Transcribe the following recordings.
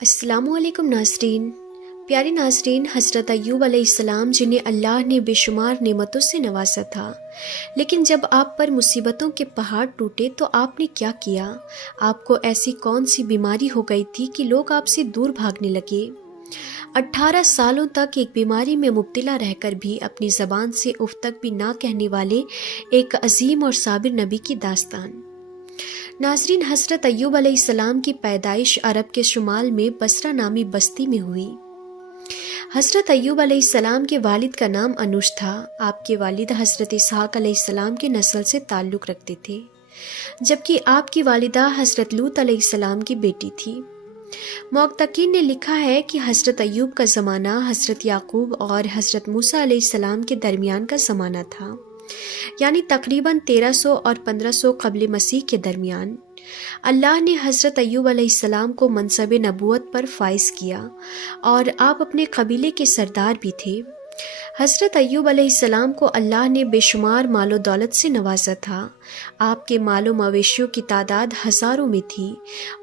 السلام علیکم ناظرین۔ پیارے ناظرین، حضرت ایوب علیہ السلام جنہیں اللہ نے بے شمار نعمتوں سے نوازا تھا، لیکن جب آپ پر مصیبتوں کے پہاڑ ٹوٹے تو آپ نے کیا کیا؟ آپ کو ایسی کون سی بیماری ہو گئی تھی کہ لوگ آپ سے دور بھاگنے لگے؟ 18 سالوں تک ایک بیماری میں مبتلا رہ کر بھی اپنی زبان سے اف تک بھی نہ کہنے والے ایک عظیم اور صابر نبی کی داستان۔ ناظرین، حضرت ایوب علیہ السلام کی پیدائش عرب کے شمال میں بصرہ نامی بستی میں ہوئی۔ حضرت ایوب علیہ السلام کے والد کا نام انوش تھا۔ آپ کے والد حضرت اسحاق علیہ السلام کے نسل سے تعلق رکھتے تھے، جبکہ آپ کی والدہ حضرت لوط علیہ السلام کی بیٹی تھی۔ محققین نے لکھا ہے کہ حضرت ایوب کا زمانہ حضرت یعقوب اور حضرت موسیٰ علیہ السلام کے درمیان کا زمانہ تھا، یعنی تقریباً 1300 اور 1500 قبل مسیح کے درمیان۔ اللہ نے حضرت ایوب علیہ السلام کو منصب نبوت پر فائز کیا اور آپ اپنے قبیلے کے سردار بھی تھے۔ حضرت ایوب علیہ السلام کو اللہ نے بے شمار مال و دولت سے نوازا تھا۔ آپ کے مال و مویشیوں کی تعداد ہزاروں میں تھی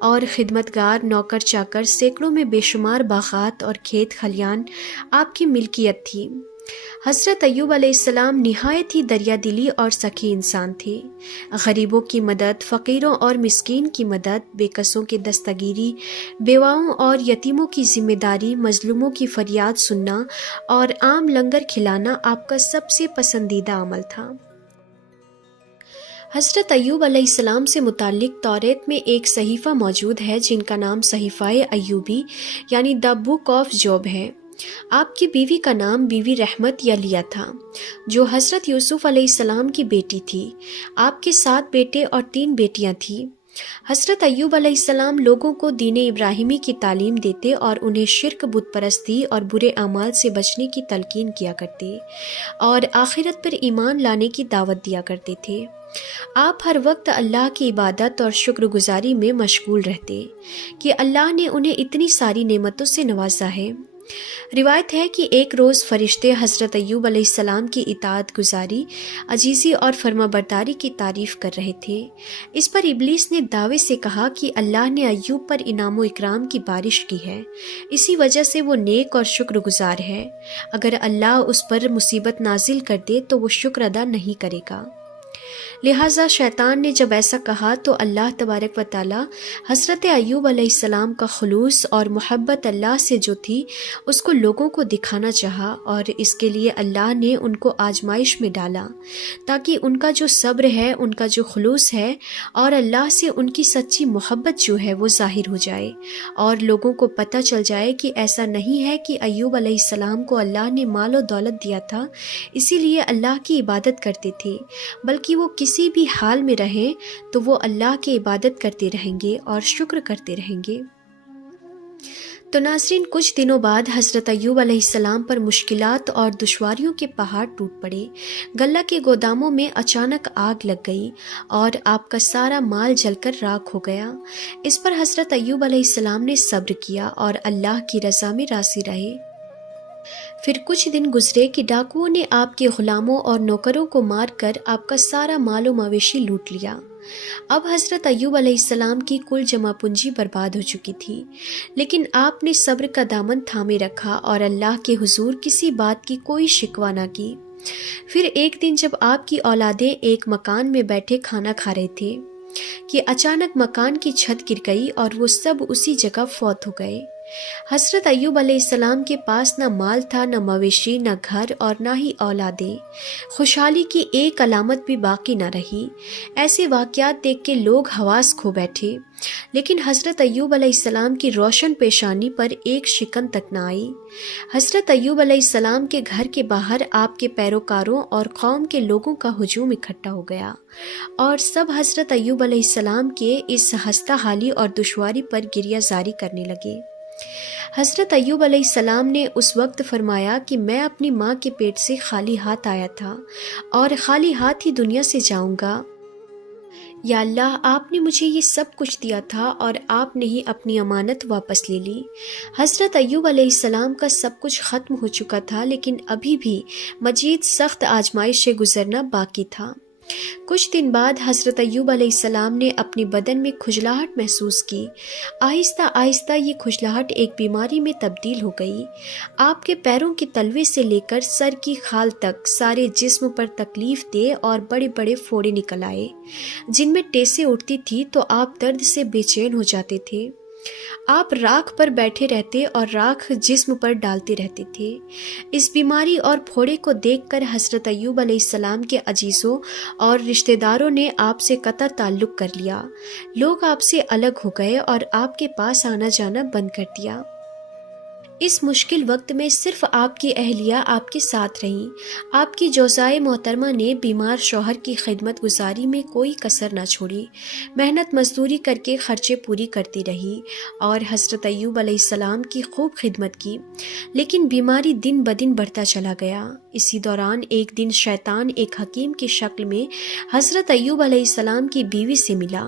اور خدمتگار، نوکر چاکر، سینکڑوں میں بے شمار باغات اور کھیت کھلیان آپ کی ملکیت تھی۔ حضرت ایوب علیہ السلام نہایت ہی دریا دلی اور سخی انسان تھے۔ غریبوں کی مدد، فقیروں اور مسکین کی مدد، بے کسوں کی دستگیری، بیواؤں اور یتیموں کی ذمہ داری، مظلوموں کی فریاد سننا اور عام لنگر کھلانا آپ کا سب سے پسندیدہ عمل تھا۔ حضرت ایوب علیہ السلام سے متعلق توریت میں ایک صحیفہ موجود ہے جن کا نام صحیفہ ایوبی یعنی دا بک آف جوب ہے۔ آپ کی بیوی کا نام بیوی رحمت یا لیا تھا، جو حضرت یوسف علیہ السلام کی بیٹی تھی۔ آپ کے 7 بیٹے اور 3 بیٹیاں تھیں۔ حضرت ایوب علیہ السلام لوگوں کو دین ابراہیمی کی تعلیم دیتے اور انہیں شرک، بت پرستی اور برے اعمال سے بچنے کی تلقین کیا کرتے اور آخرت پر ایمان لانے کی دعوت دیا کرتے تھے۔ آپ ہر وقت اللہ کی عبادت اور شکر گزاری میں مشغول رہتے کہ اللہ نے انہیں اتنی ساری نعمتوں سے نوازا ہے۔ روایت ہے کہ ایک روز فرشتے حضرت ایوب علیہ السلام کی اطاعت گزاری، عجیزی اور فرما برداری کی تعریف کر رہے تھے۔ اس پر ابلیس نے دعوے سے کہا کہ اللہ نے ایوب پر انعام و اکرام کی بارش کی ہے، اسی وجہ سے وہ نیک اور شکر گزار ہے۔ اگر اللہ اس پر مصیبت نازل کر دے تو وہ شکر ادا نہیں کرے گا۔ لہٰذا شیطان نے جب ایسا کہا تو اللہ تبارک و تعالی حضرت ایوب علیہ السلام کا خلوص اور محبت اللہ سے جو تھی اس کو لوگوں کو دکھانا چاہا، اور اس کے لیے اللہ نے ان کو آزمائش میں ڈالا تاکہ ان کا جو صبر ہے، ان کا جو خلوص ہے اور اللہ سے ان کی سچی محبت جو ہے وہ ظاہر ہو جائے، اور لوگوں کو پتہ چل جائے کہ ایسا نہیں ہے کہ ایوب علیہ السلام کو اللہ نے مال و دولت دیا تھا اسی لیے اللہ کی عبادت کرتے تھے، بلکہ وہ کسی بھی حال میں رہیں تو وہ اللہ کی عبادت کرتے رہیں گے اور شکر کرتے رہیں گے۔ تو ناظرین، کچھ دنوں بعد حضرت ایوب علیہ السلام پر مشکلات اور دشواریوں کے پہاڑ ٹوٹ پڑے۔ غلہ کے گوداموں میں اچانک آگ لگ گئی اور آپ کا سارا مال جل کر راکھ ہو گیا۔ اس پر حضرت ایوب علیہ السلام نے صبر کیا اور اللہ کی رضا میں راضی رہے۔ پھر کچھ دن گزرے کہ ڈاکوؤں نے آپ کے غلاموں اور نوکروں کو مار کر آپ کا سارا مال و مویشی لوٹ لیا۔ اب حضرت ایوب علیہ السلام کی کل جمع پونجی برباد ہو چکی تھی، لیکن آپ نے صبر کا دامن تھامے رکھا اور اللہ کے حضور کسی بات کی کوئی شکوہ نہ کی۔ پھر ایک دن جب آپ کی اولادیں ایک مکان میں بیٹھے کھانا کھا رہے تھے کہ اچانک مکان کی چھت گر گئی اور وہ سب اسی جگہ فوت ہو گئے۔ حضرت ایوب علیہ السلام کے پاس نہ مال تھا، نہ مویشی، نہ گھر اور نہ ہی اولادیں۔ خوشحالی کی ایک علامت بھی باقی نہ رہی۔ ایسے واقعات دیکھ کے لوگ حواس کھو بیٹھے، لیکن حضرت ایوب علیہ السلام کی روشن پیشانی پر ایک شکن تک نہ آئی۔ حضرت ایوب علیہ السلام کے گھر کے باہر آپ کے پیروکاروں اور قوم کے لوگوں کا ہجوم اکٹھا ہو گیا اور سب حضرت ایوب علیہ السلام کے اس ہستہ حالی اور دشواری پر گریہ زاری کرنے لگے۔ حضرت ایوب علیہ السلام نے اس وقت فرمایا کہ میں اپنی ماں کے پیٹ سے خالی ہاتھ آیا تھا اور خالی ہاتھ ہی دنیا سے جاؤں گا۔ یا اللہ، آپ نے مجھے یہ سب کچھ دیا تھا اور آپ نے ہی اپنی امانت واپس لے لی۔ حضرت ایوب علیہ السلام کا سب کچھ ختم ہو چکا تھا، لیکن ابھی بھی مزید سخت آزمائش سے گزرنا باقی تھا۔ کچھ دن بعد حضرت ایوب علیہ السلام نے اپنے بدن میں کھجلاہٹ محسوس کی۔ آہستہ آہستہ یہ کھجلاہٹ ایک بیماری میں تبدیل ہو گئی۔ آپ کے پیروں کے تلوے سے لے کر سر کی کھال تک سارے جسم پر تکلیف دہ اور بڑے بڑے پھوڑے نکل آئے، جن میں ٹیسیں اٹھتی تھی تو آپ درد سے بے چین ہو جاتے تھے۔ آپ راکھ پر بیٹھے رہتے اور راکھ جسم پر ڈالتے رہتے تھے۔ اس بیماری اور پھوڑے کو دیکھ کر حضرت ایوب علیہ السلام کے عزیزوں اور رشتہ داروں نے آپ سے قطع تعلق کر لیا۔ لوگ آپ سے الگ ہو گئے اور آپ کے پاس آنا جانا بند کر دیا۔ اس مشکل وقت میں صرف آپ کی اہلیہ آپ کے ساتھ رہیں۔ آپ کی جوزائے محترمہ نے بیمار شوہر کی خدمت گزاری میں کوئی کسر نہ چھوڑی، محنت مزدوری کر کے خرچے پوری کرتی رہی اور حضرت ایوب علیہ السلام کی خوب خدمت کی، لیکن بیماری دن بدن بڑھتا چلا گیا۔ اسی دوران ایک دن شیطان ایک حکیم کی شکل میں حضرت ایوب علیہ السلام کی بیوی سے ملا۔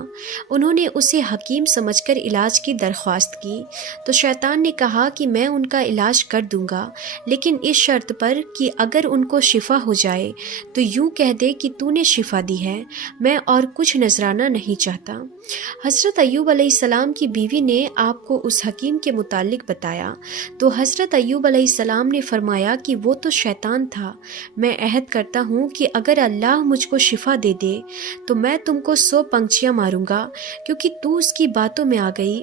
انہوں نے اسے حکیم سمجھ کر علاج کی درخواست کی تو شیطان نے کہا کہ میں ان کا علاج کر دوں گا، لیکن اس شرط پر کہ اگر ان کو شفا ہو جائے تو یوں کہہ دے کہ تو نے شفا دی ہے، میں اور کچھ نذرانہ نہیں چاہتا۔ حضرت ایوب علیہ السلام کی بیوی نے آپ کو اس حکیم کے متعلق بتایا تو حضرت ایوب علیہ السلام نے فرمایا کہ وہ تو شیطان تھا، میں عہد کرتا ہوں کہ اگر اللہ مجھ کو شفا دے دے تو میں تم کو 100 پنچیاں ماروں گا، کیونکہ تو اس کی باتوں میں آ گئی۔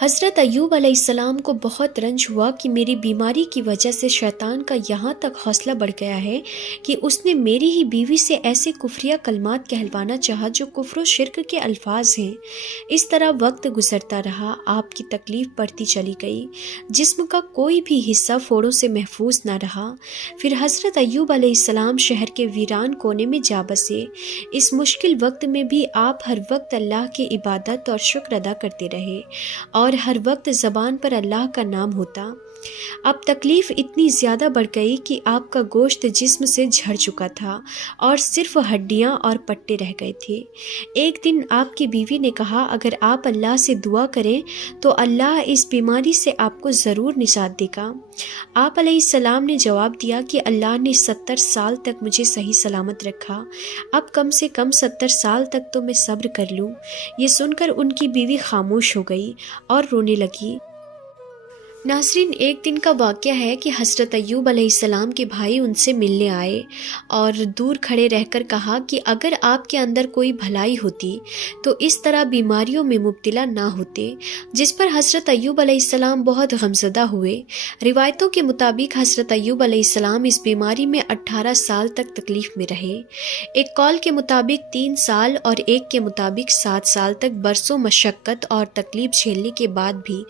حضرت ایوب علیہ السلام کو بہت رنج ہوا کہ میری بیماری کی وجہ سے شیطان کا یہاں تک حوصلہ بڑھ گیا ہے کہ اس نے میری ہی بیوی سے ایسے کفریہ کلمات کہلوانا چاہا جو کفر و شرک کے الفاظ ہیں۔ اس طرح وقت گزرتا رہا، آپ کی تکلیف بڑھتی چلی گئی، جسم کا کوئی بھی حصہ پھوڑوں سے محفوظ نہ رہا۔ پھر حضرت ایوب علیہ السلام شہر کے ویران کونے میں جا بسے۔ اس مشکل وقت میں بھی آپ ہر وقت اللہ کی عبادت اور شکر ادا کرتے رہے اور ہر وقت زبان پر اللہ کا نام ہوتا۔ اب تکلیف اتنی زیادہ بڑھ گئی کہ آپ کا گوشت جسم سے جھڑ چکا تھا اور صرف ہڈیاں اور پٹے رہ گئے تھے۔ ایک دن آپ کی بیوی نے کہا اگر آپ اللہ سے دعا کریں تو اللہ اس بیماری سے آپ کو ضرور نجات دے گا۔ آپ علیہ السلام نے جواب دیا کہ اللہ نے 70 سال تک مجھے صحیح سلامت رکھا، اب کم سے کم 70 سال تک تو میں صبر کر لوں۔ یہ سن کر ان کی بیوی خاموش ہو گئی اور رونے لگی۔ ناظرین، ایک دن کا واقعہ ہے کہ حضرت ایوب علیہ السلام کے بھائی ان سے ملنے آئے اور دور کھڑے رہ کر کہا کہ اگر آپ کے اندر کوئی بھلائی ہوتی تو اس طرح بیماریوں میں مبتلا نہ ہوتے، جس پر حضرت ایوب علیہ السلام بہت غمزدہ ہوئے۔ روایتوں کے مطابق حضرت ایوب علیہ السلام اس بیماری میں 18 سال تک تکلیف میں رہے۔ ایک قول کے مطابق 3 سال اور ایک کے مطابق 7 سال تک برسوں مشقت اور تکلیف جھیلنے کے بعد بھی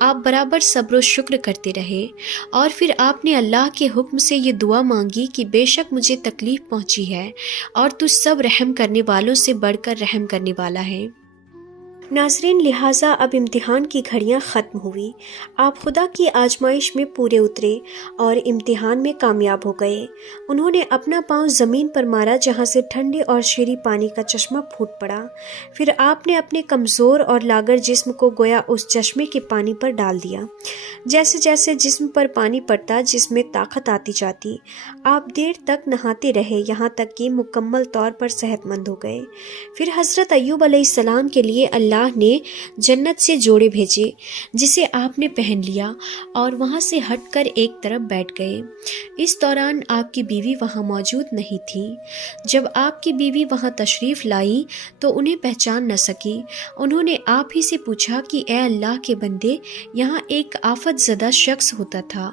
آپ برابر صبر و شکر کرتے رہے، اور پھر آپ نے اللہ کے حکم سے یہ دعا مانگی کہ بے شک مجھے تکلیف پہنچی ہے اور تو سب رحم کرنے والوں سے بڑھ کر رحم کرنے والا ہے۔ ناظرین، لہٰذا اب امتحان کی گھڑیاں ختم ہوئی۔ آپ خدا کی آزمائش میں پورے اترے اور امتحان میں کامیاب ہو گئے۔ انہوں نے اپنا پاؤں زمین پر مارا جہاں سے ٹھنڈے اور شیریں پانی کا چشمہ پھوٹ پڑا۔ پھر آپ نے اپنے کمزور اور لاغر جسم کو گویا اس چشمے کے پانی پر ڈال دیا۔ جیسے جیسے جسم پر پانی پڑتا جسم میں طاقت آتی جاتی۔ آپ دیر تک نہاتے رہے یہاں تک کہ مکمل طور پر صحت مند ہو گئے۔ پھر حضرت ایوب علیہ السلام کے لیے اللہ نے جنت سے جوڑے بھیجے جسے آپ نے پہن لیا اور وہاں سے ہٹ کر ایک طرف بیٹھ گئے۔ اس دوران آپ کی بیوی وہاں موجود نہیں تھی۔ جب آپ کی بیوی وہاں تشریف لائی تو انہیں پہچان نہ سکی۔ انہوں نے آپ ہی سے پوچھا کہ اے اللہ کے بندے، یہاں ایک آفت زدہ شخص ہوتا تھا،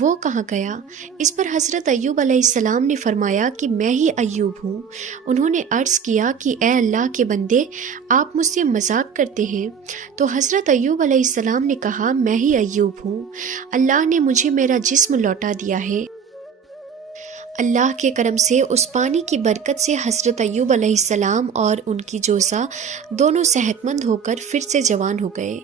وہ کہاں گیا؟ اس پر حضرت ایوب علیہ السلام نے فرمایا کہ میں ہی ایوب ہوں۔ انہوں نے عرض کیا کہ اے اللہ کے بندے، آپ مجھ سے مذاق کرتے ہیں؟ تو حضرت ایوب علیہ السلام نے کہا میں ہی ایوب ہوں، اللہ نے مجھے میرا جسم لوٹا دیا ہے۔ اللہ کے کرم سے اس پانی کی برکت سے حضرت ایوب علیہ السلام اور ان کی جوزا دونوں صحت مند ہو کر پھر سے جوان ہو گئے۔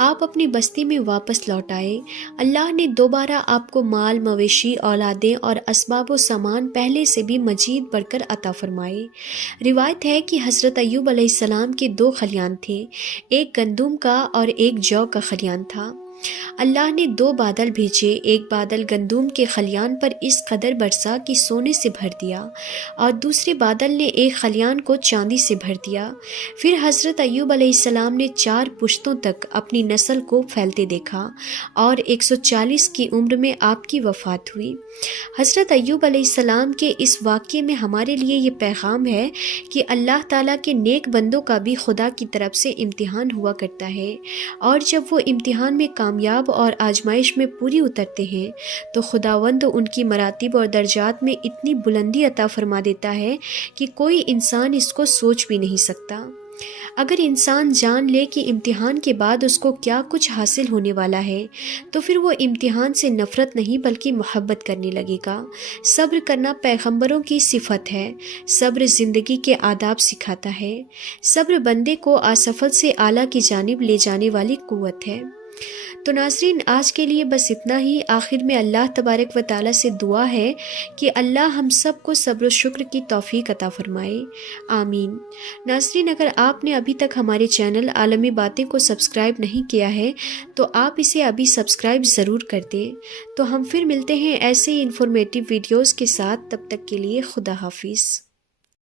آپ اپنی بستی میں واپس لوٹ آئے۔ اللہ نے دوبارہ آپ کو مال، مویشی، اولادیں اور اسباب و سامان پہلے سے بھی مزید بڑھ کر عطا فرمائے۔ روایت ہے کہ حضرت ایوب علیہ السلام کے 2 خلیان تھے، ایک گندم کا اور ایک جو کا خلیان تھا۔ اللہ نے 2 بادل بھیجے، ایک بادل گندم کے خلیان پر اس قدر برسا کہ سونے سے بھر دیا، اور دوسرے بادل نے ایک خلیان کو چاندی سے بھر دیا۔ پھر حضرت ایوب علیہ السلام نے 4 پشتوں تک اپنی نسل کو پھیلتے دیکھا، اور 140 کی عمر میں آپ کی وفات ہوئی۔ حضرت ایوب علیہ السلام کے اس واقعے میں ہمارے لیے یہ پیغام ہے کہ اللہ تعالیٰ کے نیک بندوں کا بھی خدا کی طرف سے امتحان ہوا کرتا ہے، اور جب وہ امتحان میں کامیاب اور آزمائش میں پوری اترتے ہیں تو خداوند ان کی مراتب اور درجات میں اتنی بلندی عطا فرما دیتا ہے کہ کوئی انسان اس کو سوچ بھی نہیں سکتا۔ اگر انسان جان لے کہ امتحان کے بعد اس کو کیا کچھ حاصل ہونے والا ہے تو پھر وہ امتحان سے نفرت نہیں بلکہ محبت کرنے لگے گا۔ صبر کرنا پیغمبروں کی صفت ہے۔ صبر زندگی کے آداب سکھاتا ہے۔ صبر بندے کو اسفل سے اعلیٰ کی جانب لے جانے والی قوت ہے۔ تو ناظرین، آج کے لیے بس اتنا ہی۔ آخر میں اللہ تبارک و تعالیٰ سے دعا ہے کہ اللہ ہم سب کو صبر و شکر کی توفیق عطا فرمائے، آمین۔ ناظرین، اگر آپ نے ابھی تک ہمارے چینل عالمی باتیں کو سبسکرائب نہیں کیا ہے تو آپ اسے ابھی سبسکرائب ضرور کر دیں۔ تو ہم پھر ملتے ہیں ایسے ہی انفارمیٹیو ویڈیوز کے ساتھ، تب تک کے لیے خدا حافظ۔